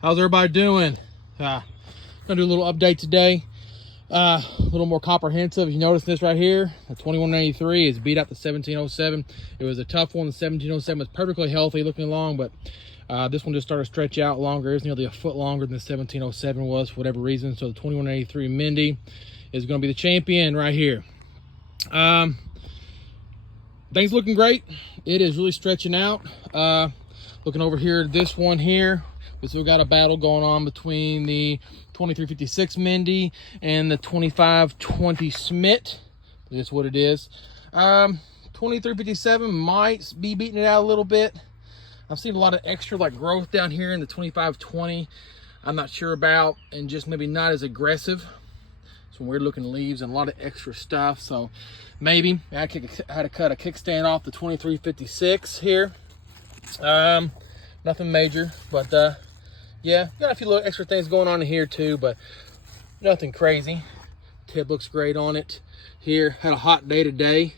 How's everybody doing? Gonna do a little update today. A little more comprehensive. You notice this right here, the 2193 is beat out the 1707. It was a tough one. The 1707 was perfectly healthy looking along, but this one just started to stretch out longer. It's nearly a foot longer than the 1707 was for whatever reason. So the 2183 Mindy is going to be the champion right here. Things looking great. It is really stretching out. Looking over here, this one here, we still got a battle going on between the 2356 Mindy and the 2520 Smith. That's what it is. 2357 might be beating it out a little bit. I've seen a lot of extra like growth down here in the 2520. I'm not sure about, and just maybe not as aggressive. Some weird looking leaves and a lot of extra stuff. So maybe I had to cut a kickstand off the 2356 here. Nothing major, but yeah, got a few little extra things going on in here too, but nothing crazy. Tip looks great on it here. Had a hot day today,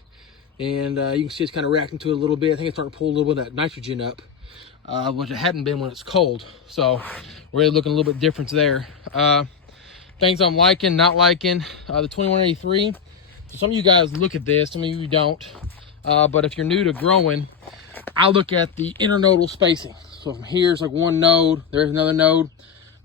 and you can see it's kind of reacting to it a little bit. I think it's starting to pull a little bit of that nitrogen up, which it hadn't been when it's cold. So really looking a little bit different there. Things I'm liking, not liking, the 2183. So some of you guys look at this, some of you don't, but if you're new to growing, I look at the internodal spacing. So from here's like one node, there's another node.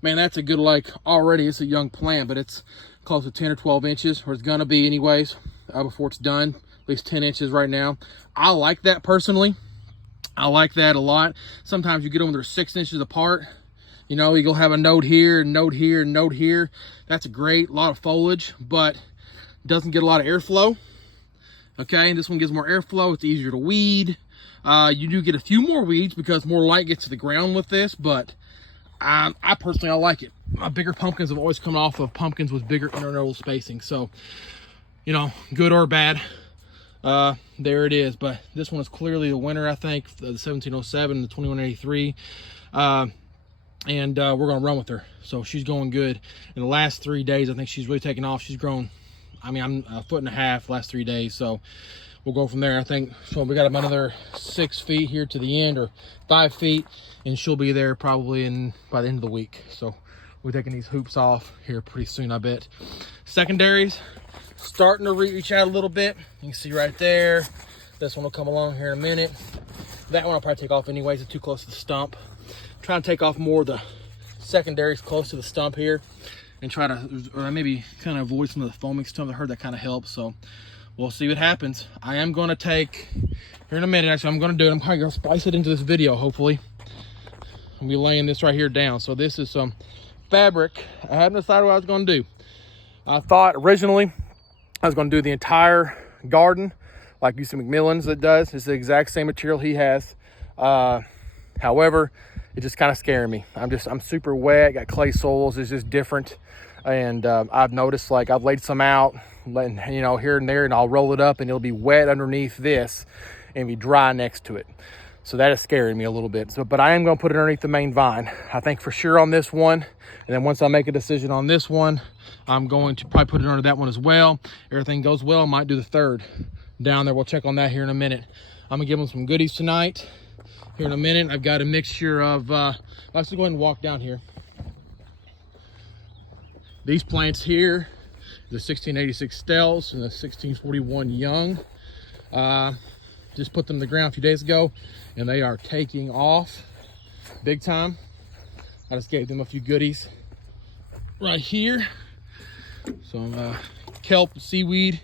Man, that's a good, like, already it's a young plant, but it's close to 10 or 12 inches, or it's gonna be anyways, before it's done. At least 10 inches right now. I like that personally. I like that a lot. Sometimes you get them when they're 6 inches apart. You know, you'll have a node here, node here, node here. That's great, a lot of foliage, but doesn't get a lot of airflow. Okay, and this one gives more airflow. It's easier to weed. You do get a few more weeds because more light gets to the ground with this, but I personally, I like it. My bigger pumpkins have always come off of pumpkins with bigger internodal spacing. So, you know, good or bad, there it is. But this one is clearly the winner, I think, the 1707, the 2183. And we're going to run with her. So she's going good. In the last 3 days, I think she's really taken off. She's grown, I mean, I'm a foot and a half last 3 days. So we'll go from there. I think so. We got about another 6 feet here to the end, or 5 feet, and she'll be there probably by the end of the week. So we're taking these hoops off here pretty soon, I bet. Secondaries starting to reach out a little bit. You can see right there. This one will come along here in a minute. That one I'll probably take off anyways. It's too close to the stump. Trying to take off more of the secondaries close to the stump here, and try to, or maybe kind of avoid some of the foaming stuff. I heard that kind of helps. So we'll see what happens. I am going to take, here in a minute, actually, I'm going to do it. I'm probably going to splice it into this video, hopefully. I'll be laying this right here down. So this is some fabric. I haven't decided what I was going to do. I thought originally I was going to do the entire garden like UC McMillan's that does. It's the exact same material he has. However, it just kind of scaring me. I'm super wet, got clay soils. It's just different. And I've noticed, like, I've laid some out, letting, you know, here and there, and I'll roll it up and it'll be wet underneath this and be dry next to it. So that is scaring me a little bit. So, but I am going to put it underneath the main vine, I think, for sure, on this one. And then once I make a decision on this one, I'm going to probably put it under that one as well. Everything goes well, I might do the third down there. We'll check on that here in a minute. I'm gonna give them some goodies tonight. Here in a minute, I've got a mixture of, let's go ahead and walk down here. These plants here, the 1686 Stels and the 1641 Young. Just put them in the ground a few days ago, and they are taking off big time. I just gave them a few goodies right here. Some kelp, seaweed,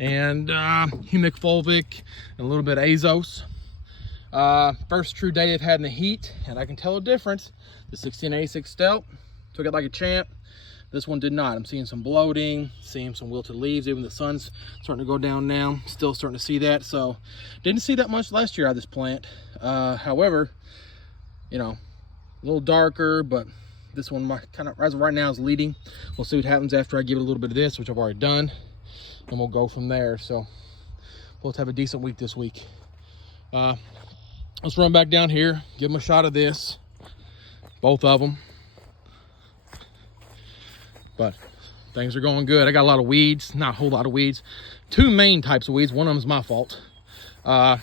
and humic fulvic, and a little bit of azos. First true day they've had in the heat, and I can tell a difference. The 1686 Stout took it like a champ. This one did not. I'm seeing some bloating, seeing some wilted leaves. Even the sun's starting to go down now. Still starting to see that. So didn't see that much last year out of this plant. However, you know, a little darker, but this one kind of, as of right now, is leading. We'll see what happens after I give it a little bit of this, which I've already done, and we'll go from there. So we'll have a decent week this week. Let's run back down here, give them a shot of this, both of them. But things are going good. I got a lot of weeds, not a whole lot of weeds. Two main types of weeds. One of them is my fault. I'm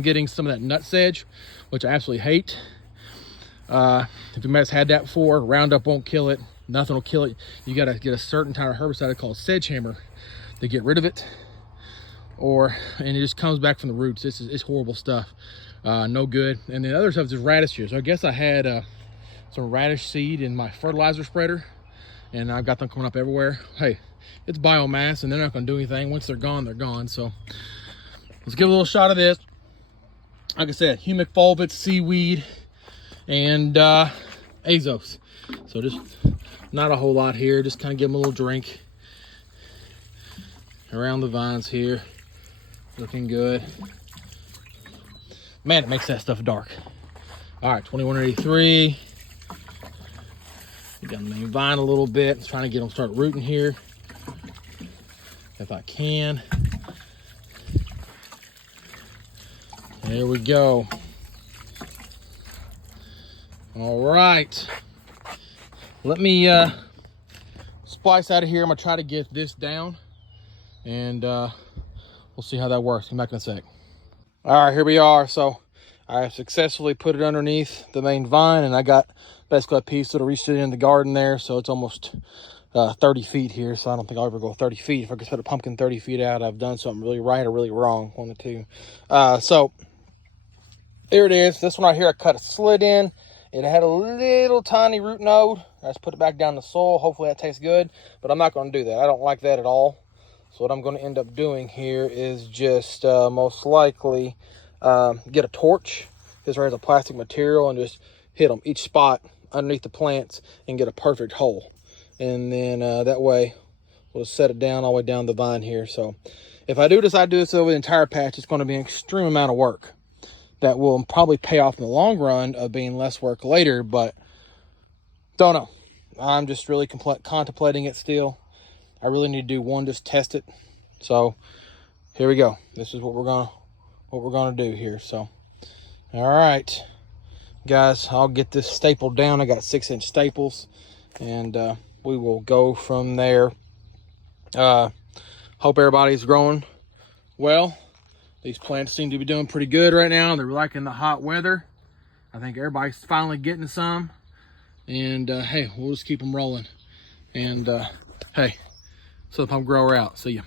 getting some of that nut sedge, which I absolutely hate. If you might have had that before, Roundup won't kill it. Nothing will kill it. You got to get a certain type of herbicide called Sedgehammer to get rid of it. And it just comes back from the roots. It's horrible stuff. No good. And the other stuff is radish here. So I guess I had some radish seed in my fertilizer spreader, and I've got them coming up everywhere. Hey, it's biomass, and they're not going to do anything. Once they're gone, they're gone. So let's give a little shot of this. Like I said, humic fulvates, seaweed, and azos. So just not a whole lot here. Just kind of give them a little drink around the vines here. Looking good. Man, it makes that stuff dark. All right, 2183. Get down the main vine a little bit. Trying to get them start rooting here if I can. There we go. All right. Let me splice out of here. I'm gonna try to get this down, and we'll see how that works. Come back in a sec. All right, here we are. So I have successfully put it underneath the main vine, and I got basically a piece that'll reach it in the garden there. So it's almost 30 feet here. So I don't think I'll ever go 30 feet. If I could put a pumpkin 30 feet out, I've done something really right or really wrong, one of the two. So there it is. This one right here, I cut a slit in. It had a little tiny root node. I just put it back down in the soil. Hopefully that tastes good, but I'm not going to do that. I don't like that at all. So what I'm going to end up doing here is just most likely get a torch. This right here is a plastic material, and just hit them each spot underneath the plants and get a perfect hole. And then that way we'll just set it down all the way down the vine here. So if I do decide to do this over the entire patch, it's going to be an extreme amount of work that will probably pay off in the long run of being less work later, but don't know. I'm just really contemplating it still. I really need to do one, just test it. So here we go. This is what we're gonna do here. So all right, guys, I'll get this stapled down. I got 6-inch staples, and we will go from there. Hope everybody's growing well. These plants seem to be doing pretty good right now. They're liking the hot weather. I think everybody's finally getting some. And hey, we'll just keep them rolling. And hey, Southern Pump Grower out. See ya.